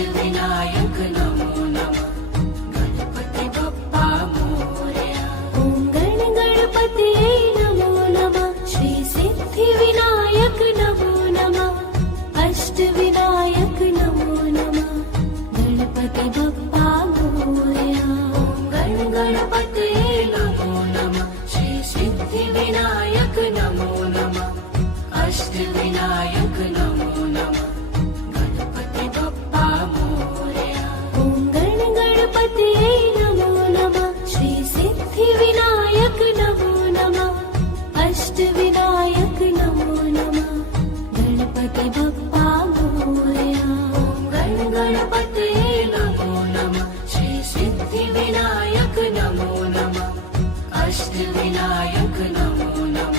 अष्टविनायक नमो नमः। गणपति बप्पा मोरया। ॐ गणपतये नमो नमः। श्री सिद्धिविनायक नमो नमः। अष्टविनायक नमो नमः। गणपति बप्पा मोरया। गणपतये नमो नमः। श्री सिद्धिविनायक नमो नमः। अष्टविनायक नमो नमः। गणपति बप्पा मोरया। ॐ गणपतये नमो नमः। श्री सिद्धिविनायक नमो नमः। अष्टविनायक नमो नमः। गणपति बप्पा मोरया। गणपतये नमो नमः। श्री सिद्धिविनायक नमो नमः। अष्टविनायक नमो नमः।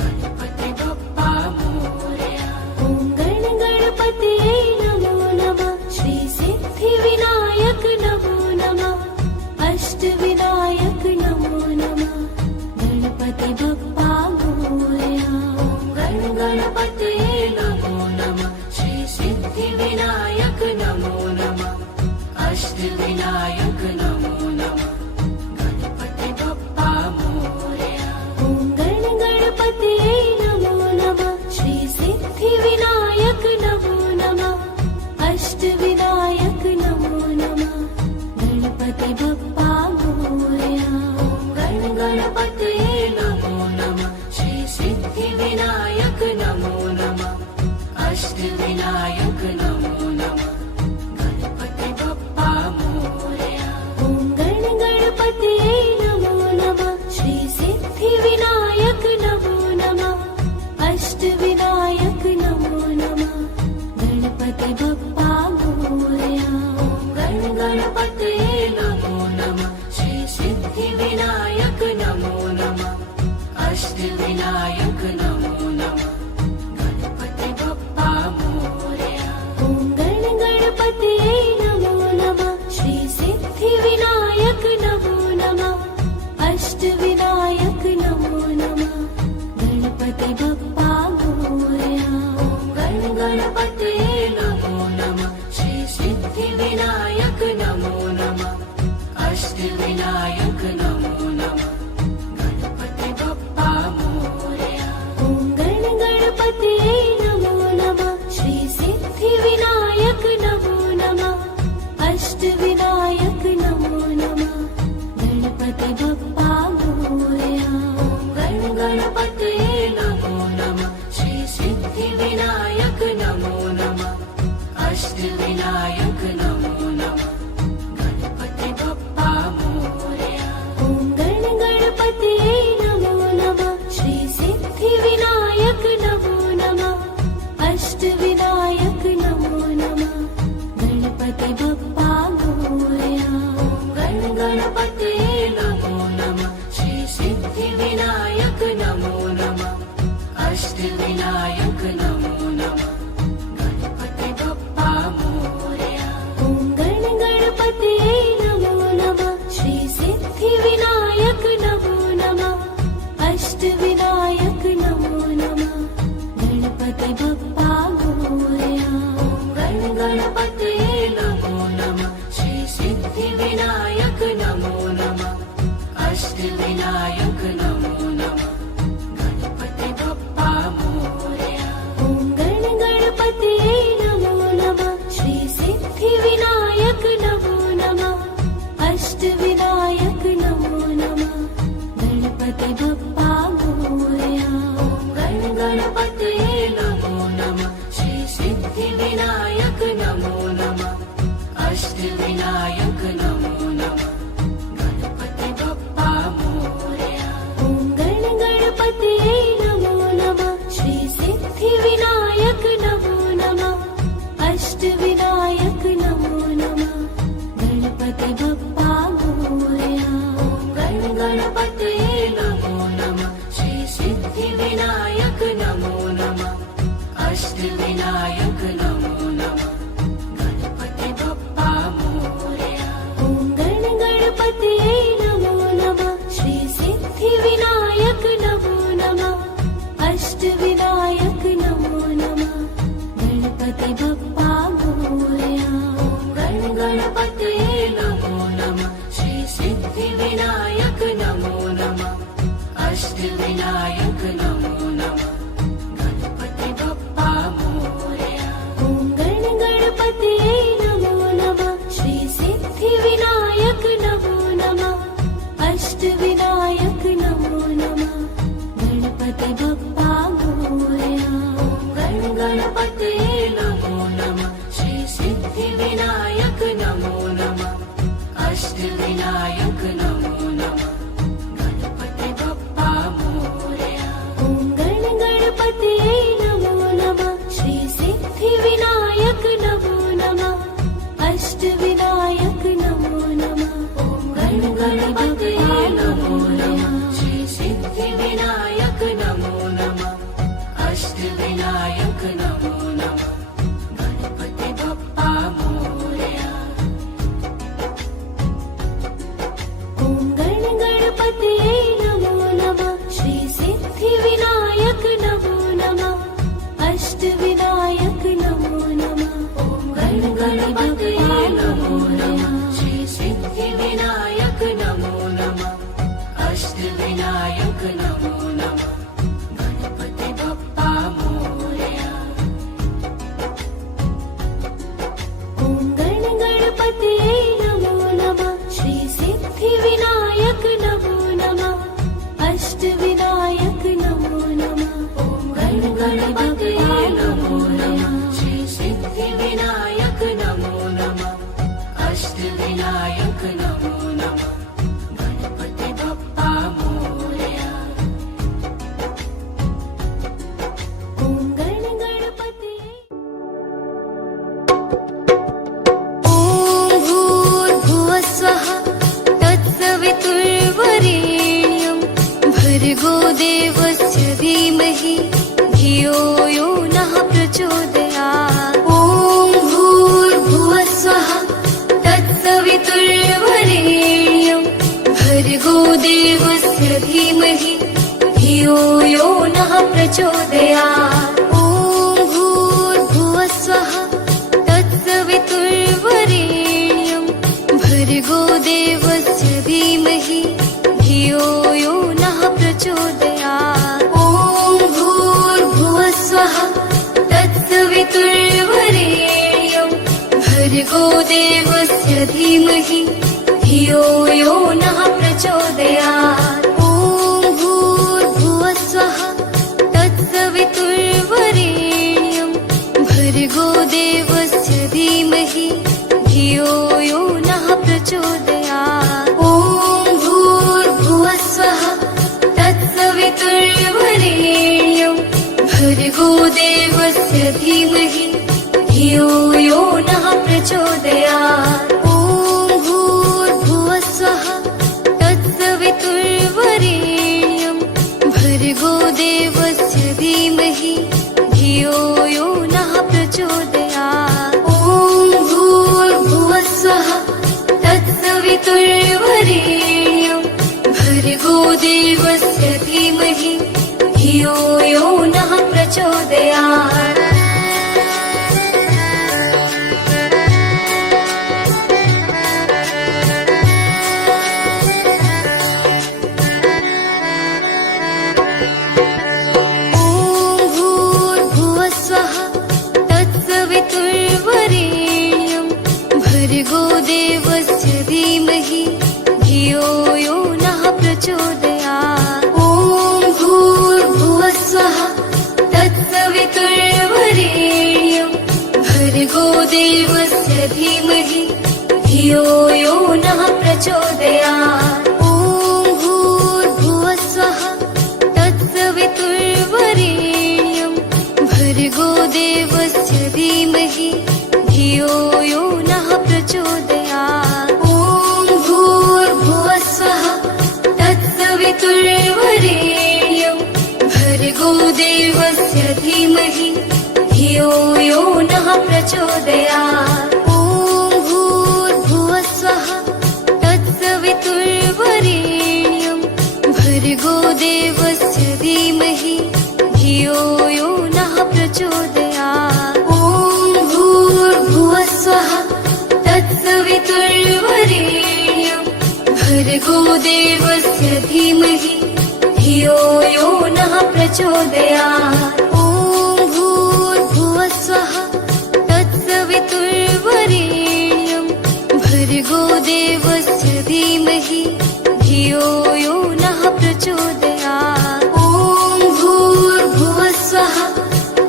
गणपति बप्पा मोरया। ॐ गणपतये नमो नमः। श्री सिद्धिविनायक नमो नमः। अष्टविनायक नमो नमः। गणपति बप्पा मोरया। गणपतये नमो नमः। श्री सिद्धिविनायक नमो नमः। अष्टविनायक नमो नमः। गणपति बप्पा मोरया। ॐ गणपतये नमो नमः। श्री सिद्धिविनायक नमो नमः। अष्टविनायक नमो नमः। गणपति बप्पा मोरया। गणपतये नमो नमः। श्री सिद्धिविनायक नमो नमः। अष्टविनायक नमो नमः। गणपति बप्पा मोरया। ॐ गणपतये नमो नमः। श्री सिद्धिविनायक नमो नमः। अष्टविनायक नमो नमः। गणपति बप्पा मोरया। गणपतये नमो नमः। श्री सिद्धिविनायक नमो नमः। अष्टविनायक नमो नमः। गणपति बप्पा मोरया। ॐ गणपतये नमो नमः। श्री सिद्धिविनायक नमो नमः। अष्टविनायक नमो नमः। गणपति बप्पा मोरया। गणपतये नमो नमः। श्री सिद्धिविनायक नमो नमः। अष्टविनायक नमो नमः। गणपति बप्पा मोरया। ॐ गणपतये नमो नमः। श्री सिद्धिविनायक नमो नमः। अष्टविनायक नमो नमः। गणपति बप्पा मोरया। गणपतये नमो नमः। श्री सिद्धिविनायक नमो नमः। अष्टविनायक नमो नमः। गणपति बप्पा मोरया। ॐ गणपतये नमो नमः। श्री सिद्धिविनायक नमो नमः। अष्टविनायक नमो नमः। गणपति बप्पा मोरया। गणपतये नमो नमः। श्री सिद्धिविनायक नमो नमः। अष्टविनायक नमो नमः। गणपति बप्पा मोरया। ॐ गणपतये नमो नमः। श्री सिद्धिविनायक नमो नमः। अष्टविनायक नमो नमः। गणपति बप्पा मोरया। गणपतये नमो नमः। श्री सिद्धिविनायक नमो नमः। अष्टविनायक नमो नमः। गणपति बप्पा मोरया। ॐ गणपतये नमो नमः। श्री सिद्धिविनायक नमो नमः। अष्टविनायक नमो नमः। गणपति बप्पा मोरया। गणपतये नमो नमः। श्री सिद्धिविनायक नमो नमः। अष्टविनायक नमो नमः। गणपति बप्पा मोरया। ॐ गणपतये नमो नमः। श्री सिद्धिविनायक नमो नमः। अष्टविनायक नमो नमः। गणपति बप्पा मोरया। गणपतये नमो नमः। श्री सिद्धिविनायक नमो नमः। अष्टविनायक नमो नमः। गणपति बप्पा मोरया। ॐ गणपतये नमो नमः। श्री सिद्धिविनायक नमो नमः। अष्टविनायक नमो नमः। गणपति बप्पा मोरया। गणपतये नमो नमः श्री सिद्धिविनायक नमो नमः अष्टविनायक नमो नमः गणपति बप्पा मोरया ॐ गणपतये नमो नमः श्री सिद्धिविनायक नमो नमः अष्टविनायक नमो नमः ॐ गणपतये नमो नमः श्री सिद्धिविनायक नमो नमः अष्टविनायक नमो नमः गणपति बप्पा मोरया ॐ गणपतये नमो नमः श्री सिद्धिविनायक नमो नमः अष्टविनायक नमो नमः ॐ गणपतये नमो नमः श्री सिद्धिविनायक नमो नमः अष्टविनायक नमो नमः गणपति बप्पा मोरया ॐ गणपतये नमो नमः श्री सिद्धिविनायक नमो नमः अष्टविनायक नमो नमः ॐ गणपतये नमो नमः श्री सिद्धिविनायक नमो नमः अष्टविनायक नमो नमः गणपति बप्पा मोरया ॐ गणपतये ॐ भूर्भुवस्वः तत्सवितुर्वरेण्यं भर्गो देवस्य धीमहि धियो यो नः प्रचोदयात् ॐ भूर्भुवस्वः तत्सवितुर्वरेण्यं भर्गो देवस्य धीमहि धियो यो नः प्रचोदयात् ॐ भूर्भुवस्वः तत्सवितुर्वरेण्यं भर्गो देवस्य धीमहि धियो यो नः प्रचोदयात् ॐ भूर्भुवस्वः तत्सवितुर्वरेण्यं भर्गो देवस्य धीमहि धियो यो नः प्रचोदयात् ॐ भूर्भुवस्वः तत्सवितुर्वरेण्यं भर्गो देवस्य धीमहि धियो यो नः प्रचोदयात् ॐ भूर्भुवस्वः तत्सवितुर्वरेण्यं भर्गो देवस्य धीमहि धियो यो नः प्रचोदयात् ॐ भूर्भुवस्वः तत्सवितुर्वरेण्यं भर्गो देवस्य धीमहि धियो यो नः प्रचोदयात् ॐ भूर्भुवस्वः तत्सवितुर्वरेण्यं भर्गो देवस्य धीमहि धियो यो नः प्रचोदयात् ॐ भूर्भुवस्वः तत्सवितुर्वरेण्यं भर्गो देवस्य धीमहि धियो यो नः प्रचोदयात् ॐ भूर्भुवस्वः तत्सवितुर्वरेण्यं भर्गो देवस्य धीमहि धियो यो नः प्रचोदयात् ॐ भूर्भुवस्वः तत्सवितुर्वरेण्यं भर्गो देवस्य धीमहि धियो यो नः प्रचोदयात् ॐ भूर्भुवस्वः तत्सवितुर्वरेण्यं भर्गो देवस्य धीमहि धियो यो नः प्रचोदयात् ॐ भूर्भुवस्वः तत्सवितुर्वरेण्यं भर्गो देवस्य धीमहि धियो यो नः प्रचोदयात् ॐ भूर्भुवस्वः तत्सवितुर्वरेण्यं भर्गो देवस्य धीमहि धियो यो नः प्रचोदयात् ॐ भूर्भुवस्वः तत्सवितुर्वरेण्यं भर्गो देवस्य धीमहि धियो यो नः प्रचोदयात् ॐ भूर्भुवस्वः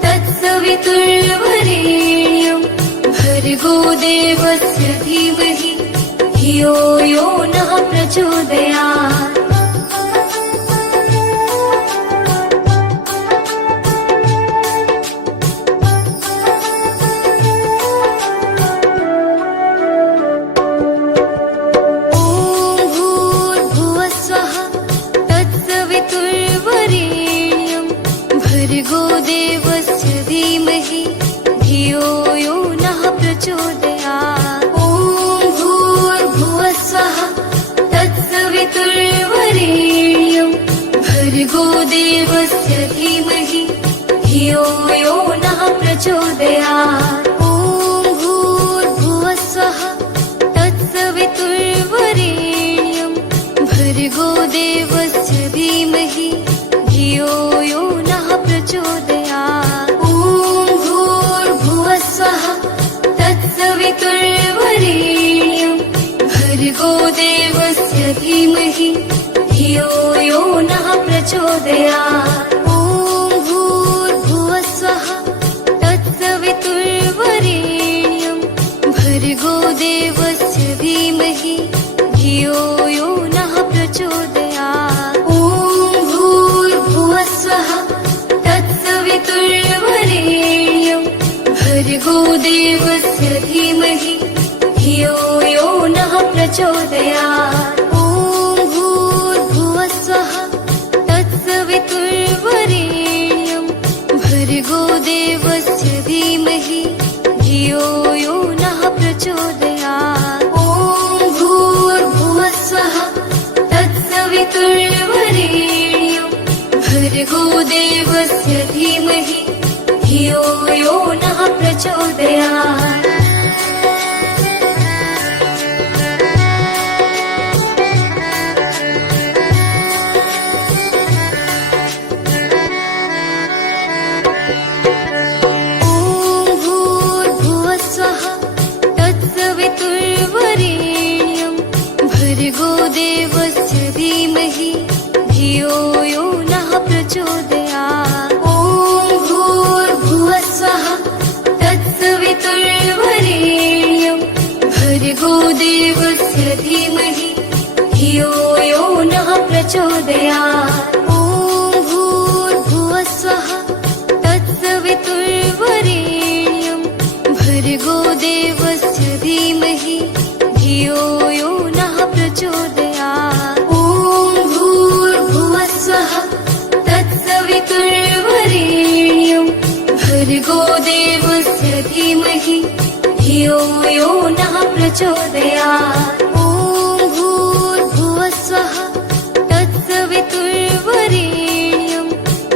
तत्सवितुर्वरेण्यं धियो यो नः प्रचोदयात् भर्गो देवस्य धीमहि धियो यो नः प्रचोदयात् ॐ भूर्भुवस्वः तत्सवितुर्वरेण्यं भर्गो देवस्य धीमहि धियो यो नः प्रचोदयात् ॐ भूर्भुवस्वः तत्सवितुर्वरेण्यं भर्गो देवस्य धीमहि धियो यो नः प्रचोदयात् ॐ भूर्भुवस्वः तत्सवितुर्वरेण्यं भर्गो देवस्य धीमहि धियो यो नः प्रचोदयात् ॐ भूर्भुवस्वः तत्सवितुर्वरेण्यं भर्गो देवस्य धीमहि धियो यो नः प्रचोदयात् ॐ भूर्भुवस्वः तत्सवितुर्वरेण्यं भर्गो देवस्य धीमहि धियो यो नः प्रचोदयात् ॐ भूर्भुवस्वः तत्सवितुर्वरेण्यं भर्गो देवस्य धीमहि धियो यो नः प्रचोदयात् ॐ भूर्भुवस्वः तत्सवितुर्वरेण्यं भर्गो देवस्य धीमहि धियो यो नः प्रचोदयात् भर्गो देवस्य धीमहि धियो यो नः प्रचोदयात् ॐ भूर्भुवस्वः तत्सवितुर्वरेण्यं भर्गो देवस्य धीमहि धियो यो नः प्रचोदयात् ॐ भूर्भुवस्वः तत्सवितुर्वरेण्यं भर्गो देवस्य धीमहि धियो यो नः प्रचोदयात् ॐ भूर्भुवस्वः तत्सवितुर्वरेण्यं भर्गो देवस्य धीमहि धियो यो नः प्रचोदयात् ॐ भूर्भुवस्वः तत्सवितुर्वरेण्यं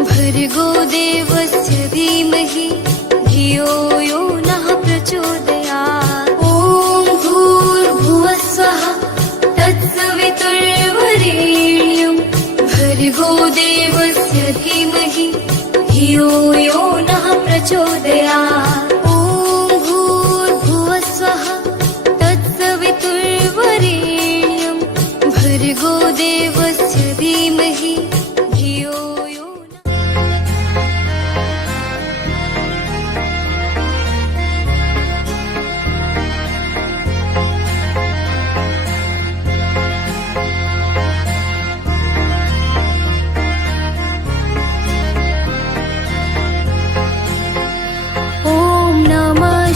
भर्गो देवस्य धीमहि धियो यो नः प्रचोदयात् ॐ भूर्भुवस्वः तत्सवितुर्वरेण्यं भर्गो देवस्य धीमहि धियो यो नः प्रचोदयात् ॐ भूर्भुवस्वः तत्सवितुर्वरेण्यं भर्गो देवस्य धीमहि धियो यो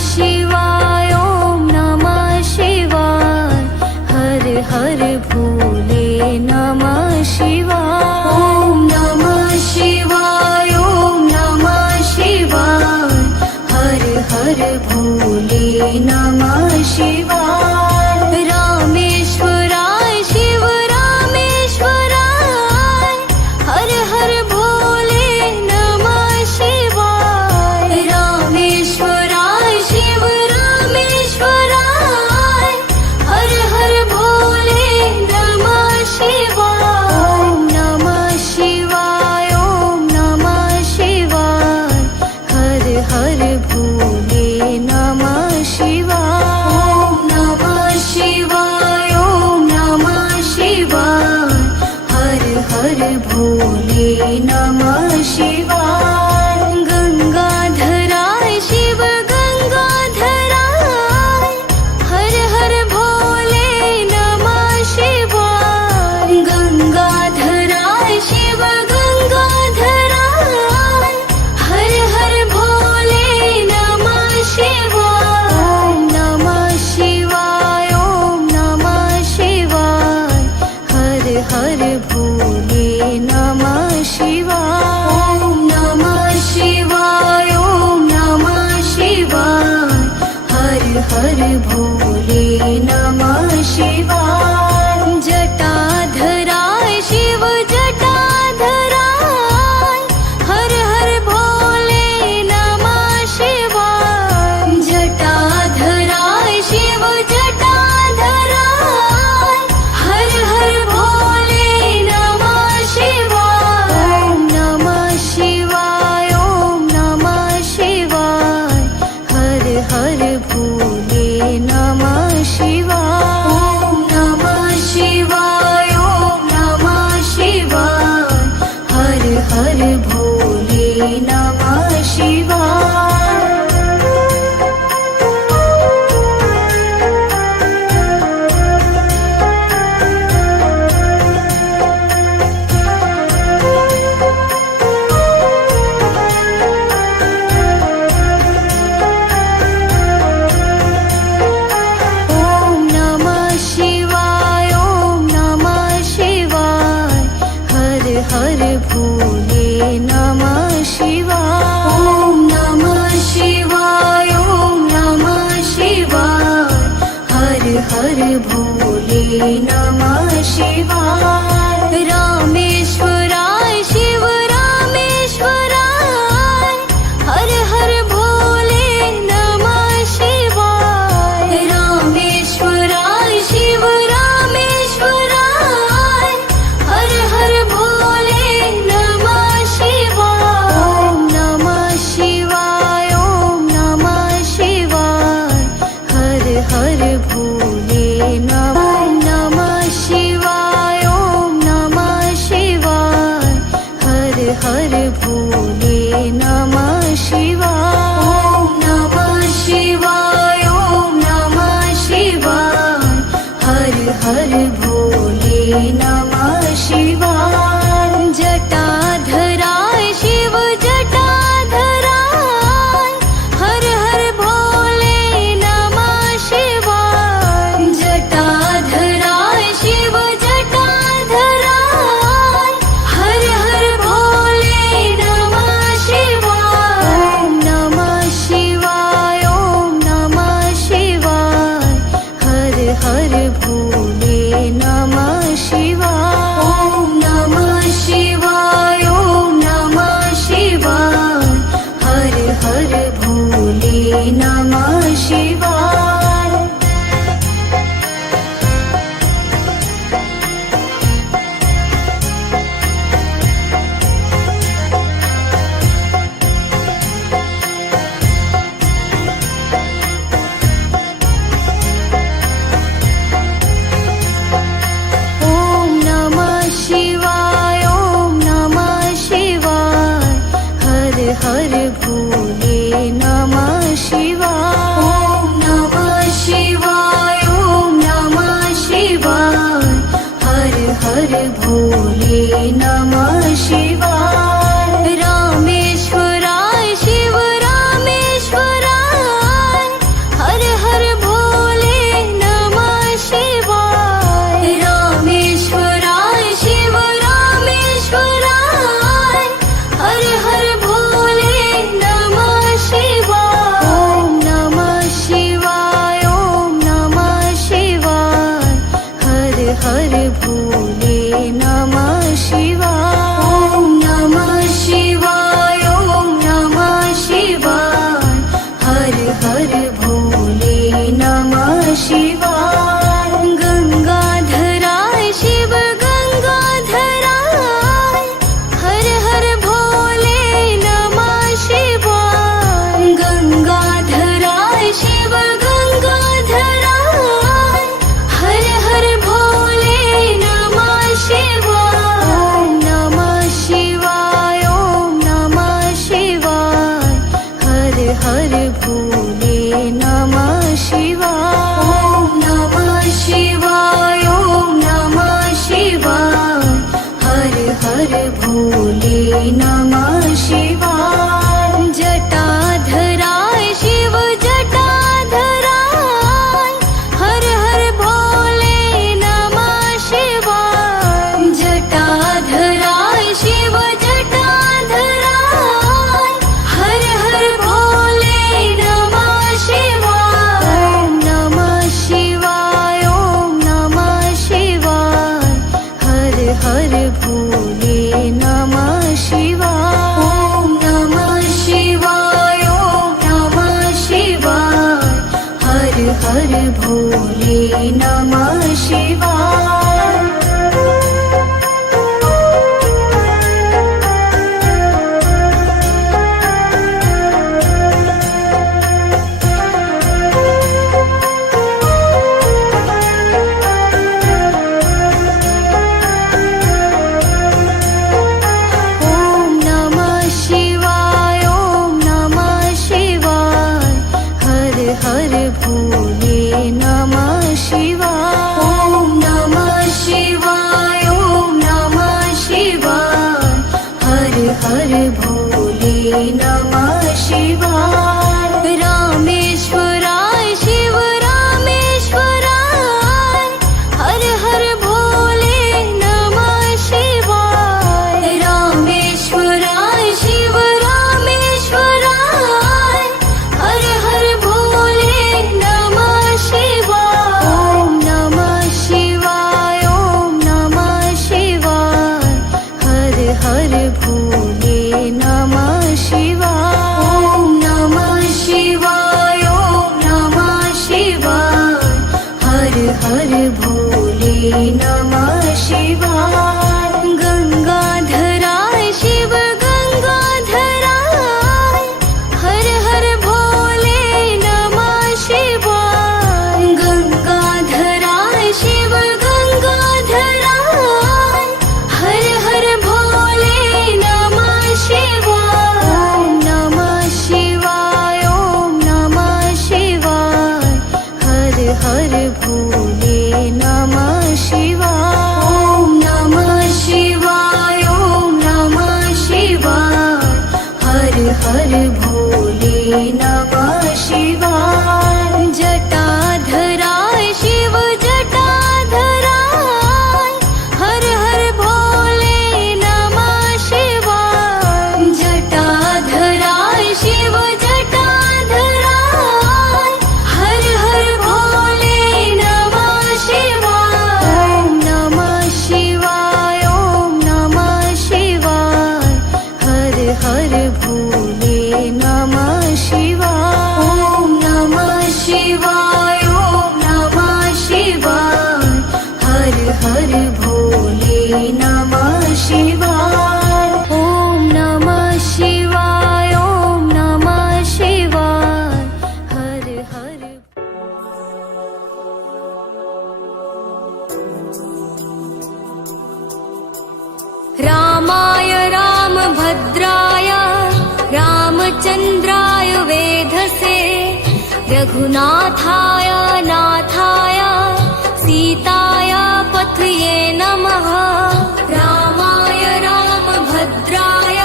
शिवाय ॐ नमः शिवाय हर हर भोले नमः शिवाय ॐ नमः शिवाय ॐ नमः शिवाय हर हर भोले नमः शिवाय रामेश्वराय शिव रामेश्वराय हर हर भोले नमः शिवाय रामेश्वराय शिव रामेश्वराय हर हर भोले नमः शिवाय ॐ नमः शिवाय ॐ नमः शिवाय हर हर भोले नमः शिवाय ॐ नमः शिवाय ॐ नमः शिवाय हर हर भोले नमः शिवाय गंगाधराय शिव गंगाधराय हर हर भोले हर भोले नमः शिवाय जटाधराय शिव जटाधराय हर हर भोले नमः शिवाय जटाधराय शिव जटाधराय हर हर भोले नमः शिवाय ओम नमः शिवाय ओम नमः शिवाय हर हर भोले नमः शिवाय ओम नमः शिवाय ओम नमः शिवाय हर हर भोले नमः शिवाय ओम नमः शिवाय ओम नमः शिवाय हर हर भोले नमः शिवाय ओम नमः शिवाय ओम नमः शिवाय हर हर भोले नमः शिवाय रामेश्वराय शिव रामेश्वराय हर हर भोले नमः शिवाय रामेश्वराय शिव रामेश्वराय हर हर भोले नमः शिवाय ओम नमः शिवाय ओम नमः शिवाय हर हर भोले नमः शिवाय ओम नमः शिवाय हर हर भोले नमः शिवाय ओम नमः शिवाय ओम नमः शिवाय हर हर भोले नमः शिवाय जटाधराय शिव जटाधराय हर हर भोले नमः शिवाय जटाधराय शिव जटाधराय हर हर भोले नमः शिवाय ओम नमः शिवाय ओम नमः शिवाय हर हर भोले नमः शिवाय ओम नमः शिवाय ओम नमः शिवाय हर हर भोले नमः शिवाय ओम नमः शिवाय ओम नमः शिवाय हर हर भोले नमः शिवाय ओम नमः शिवाय ओम नमः शिवाय हर हर भोले नमः शिवाय रामेश्वराय शिव रामेश्वराय हर हर भोले नमः शिवाय रामेश्वराय शिव रामेश्वराय हर हर भोले नमः शिवाय ओम नमः शिवाय ओम नमः शिवाय हर हर भोले नमः शिवाय ओम नमः शिवाय ओम नमः शिवाय हर हर भोले नमः शिवाय गंगाधराय शिव गंगाधराय हर हर भोले नमः शिवाय गंगाधराय शिव गंगाधराय हर हर भोले नमः शिवाय ओम नमः शिवाय ओम नमः शिवाय हर हर भोले नमः शिवाय ओम नमः शिवाय ओम नमः शिवाय हर हर भोले नमः शिवाय जटाधराय शिव जटाधराय हर हर भोले नमः शिवाय जटाधराय शिव जटाधराय हर हर भोले नमः शिवाय हर भोले नमः शिवाय। नमः शिवाय। रामेश्वराय शिव रामेश्वराय, हर हर भोले नमः शिवाय। रामेश्वराय शिव रामेश्वराय, हर हर भोले नमः शिवाय। ओम नमः शिवाय, ओम नमः शिवाय, हर हर भोले नमः शिवाय। ओम नमः शिवाय, ओम नमः शिवाय, हर हर भोले नमः शिवाय। गंगाधराय शिव गंगाधराय, हर हर भोले नमः शिवाय। गंगाधराय शिव गंगाधराय, हर हर भोले नमः शिवाय। ओम नमः शिवाय, ओम नमः शिवाय, हर हर भोले नमः शिवाय। ओम नमः शिवाय, ओम नमः शिवाय, हर हर भोले नमः शिवाय। जटाधराय शिव जटाधराय, हर हर भोले नमः शिवाय। जटाधराय शिव जटाधराय, हर हर भोले नमः शिवाय। ओम नमः शिवाय, ओम नमः शिवाय, हर हर भोले नमः शिवाय। ओम नमः शिवाय, ओम नमः शिवाय, हर हर भोले नमः शिवाय। ओम नमः शिवाय, ओम नमः शिवाय, हर हर। रामाय रामभद्राय रामचन्द्राय वेधसे, रघुनाथाय नाथाय सीताय पथये नमः। रामाय रामभद्राय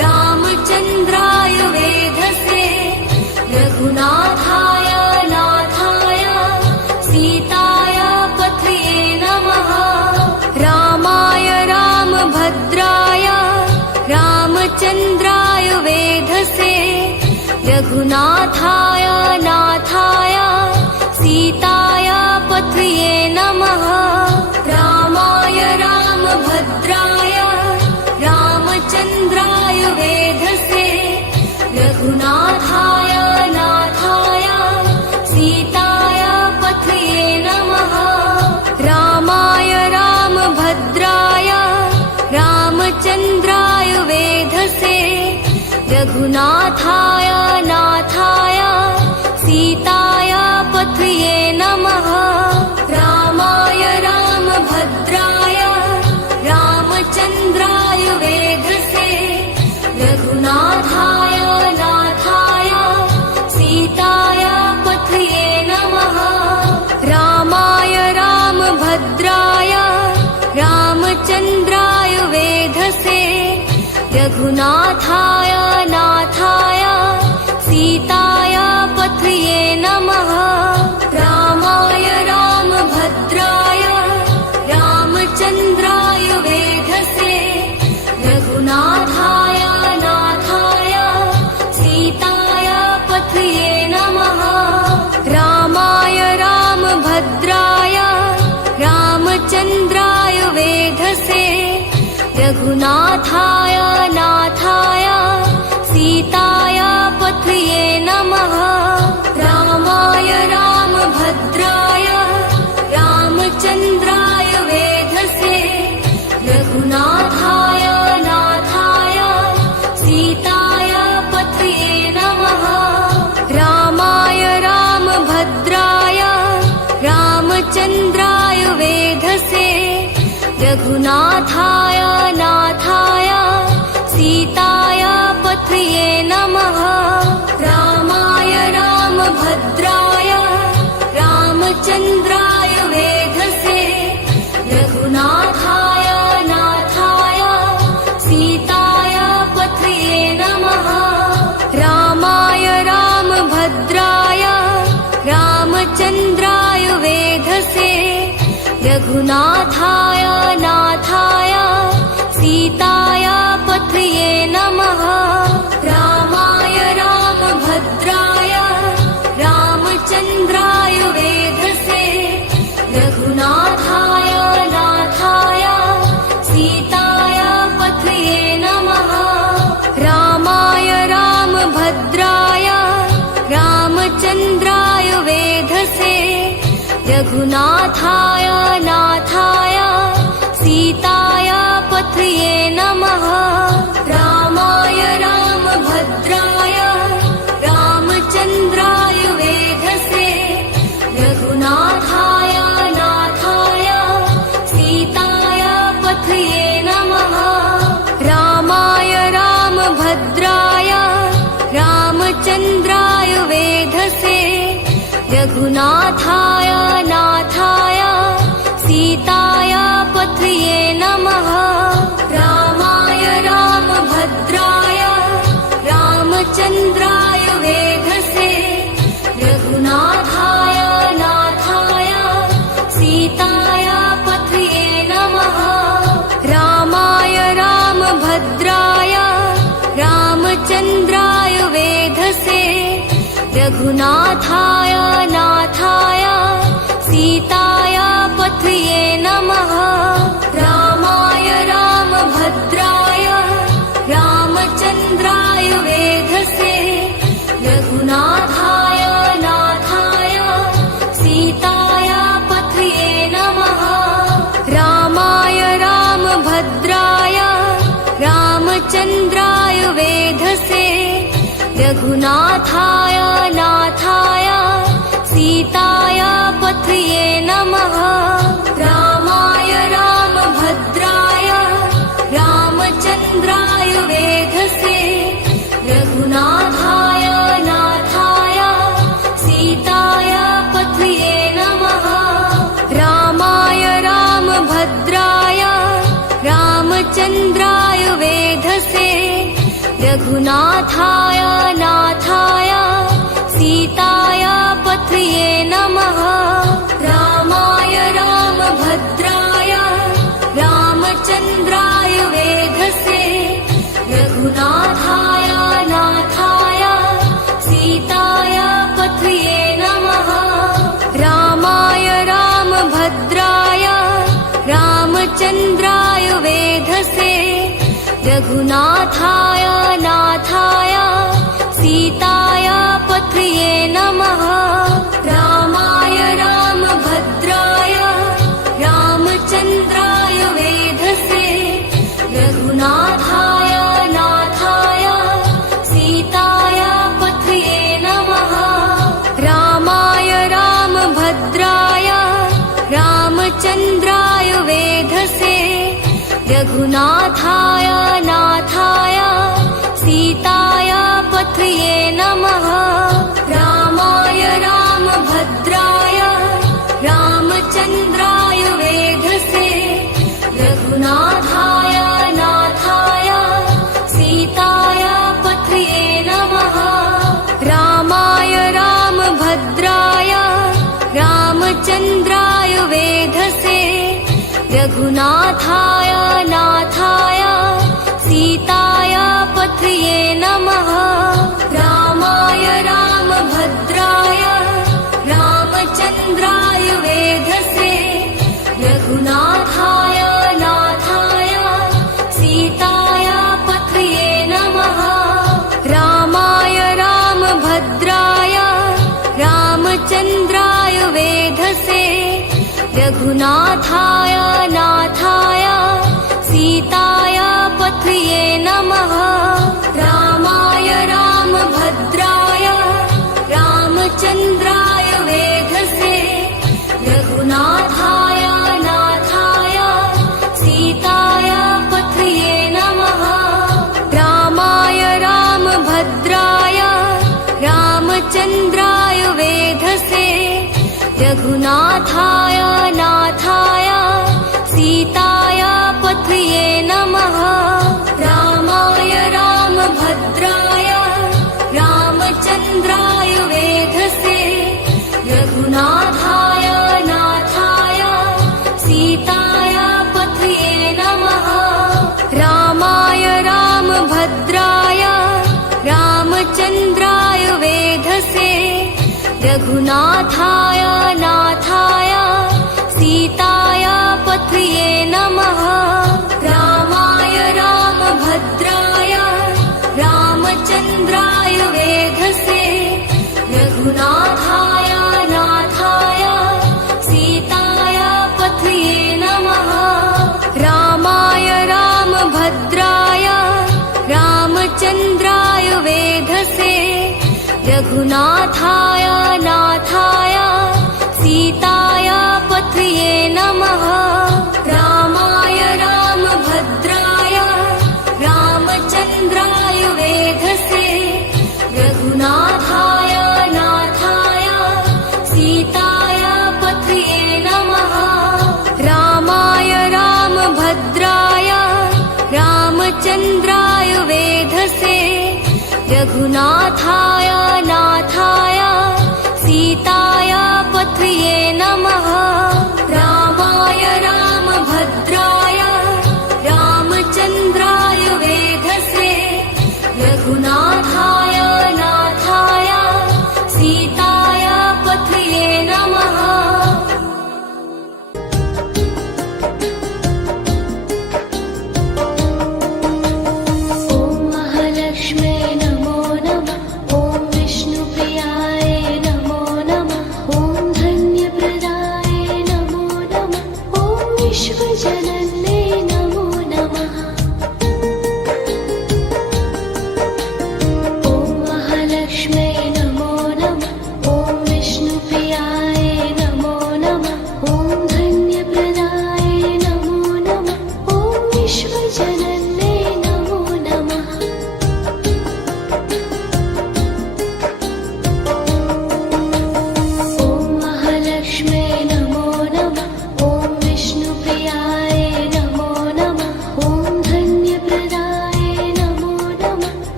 रामचन्द्राय वेधसे, रघुनाथाय नाथाय सीताय पथये नमः। रामाय रामभद्राय रामचन्द्राय वेधसे, रघुनाथाय नाथाय सीताय पथये नमः। रामाय रामभद्राय रामचन्द्राय वेधसे, रघुनाथाय नाथाय सीताय पथये नमः। रामाय रामभद्राय रामचन्द्राय वेधसे, रघुनाथाय नाथाय सीताय पथये नमः। रामाय रामभद्राय रामचन्द्राय वेधसे, रघुनाथाय नाथाय सीताय पथये नमः। रामाय रामभद्राय रामचन्द्राय वेधसे, रघुनाथाय नाथाय सीताय पथये नमः। रामाय रामभद्राय रामचन्द्राय वेधसे, रघुनाथाय नाथाय सीताय पथये नमः। रामाय रामभद्राय रामचन्द्राय वेधसे, रघुनाथाय नाथाय सीताय पथये नमः। रामाय राम रघुनाथाय नाथाय सीताय पथये नमः रामाय रामभद्राय रामचन्द्राय वेधसे रघुनाथाय नाथाय सीताय पथये नमः रामाय रामभद्राय रामचन्द्राय वेधसे रघुनाथाय नाथाय सीताय पथये नमः रामाय रामभद्राय रामचन्द्राय वेधसे रघुनाथाय नाथाय सीताय पथये नमः रामाय रामभद्राय रामचन्द्राय वेधसे रघुनाथाय नाथाय सीताय पथये नमः रामाय रामभद्राय रामचन्द्राय वेधसे रघुनाथाय नाथाय सीताय पथये नमः रामाय रामभद्राय रामचन्द्राय वेधसे रघुनाथाय नाथाय सीताय पथये नमः रामाय रामभद्राय रामचन्द्राय वेधसे रघुनाथाय नाथाय सीताय पथये नमः रामाय रामभद्राय रामचन्द्राय वेधसे रघुनाथाय नाथाय सीताय पथये नमः रामाय रामभद्राय रामचन्द्राय वेधसे रघुनाथाय नाथाय सीताय पथये नमः रामाय रामभद्राय रामचन्द्राय वेधसे रघुनाथाय नाथाय सीताय पथये नमः रामाय रामभद्राय रामचन्द्राय वेधसे रघुनाथाय नाथाय सीताय पथये नमः रामाय रामभद्राय रामचन्द्राय वेधसे रघुनाथाय नाथाय सीताय पथये नमः रामाय रामभद्राय रामचन्द्राय वेधसे रघुनाथाय नाथाय सीताय पथये नमः रामाय रामभद्राय रामचन्द्राय वेधसे रघुनाथाय नाथाय सीताय पथये नमः रामाय रामभद्राय रामचन्द्राय वेधसे रघुनाथाय नाथाय सीताय पथये नमः रामाय रामभद्राय रामचन्द्राय वेधसे रघुनाथाय नाथाय सीताय पथये नमः रामाय रामभद्राय रामचन्द्राय वेधसे रघुनाथाय नाथाय सीताय पथये नमः रामाय रामभद्राय रामचन्द्राय वेधसे रघुनाथाय नाथाय सीताय पथये नमः रामाय रामभद्राय रामचन्द्राय वेधसे रघुनाथाय नाथाय सीताय पथये नमः रामाय रामभद्राय रामचन्द्राय वेधसे रघुनाथाय नाथाय सीताय पथये नमः रामाय रामभद्राय रामचन्द्राय वेधसे रघुनाथाय नाथाय सीताय वेधसे रघुनाथाय नाथाय सीताय पथये नमः रामाय रामभद्राय रामचन्द्राय वेधसे रघुनाथाय नाथाय सीताय पथये नमः रामाय रामभद्राय रामचन्द्राय वेधसे रघुनाथाय नाथाय सीताय पथये नमः रामाय रामभद्राय रामचन्द्राय वेधसे रघुनाथाय नाथाय सीताय पथये नमः रामाय रामभद्राय रामचन्द्राय वेधसे रघुनाथाय नाथाय सीताय पथये नमः।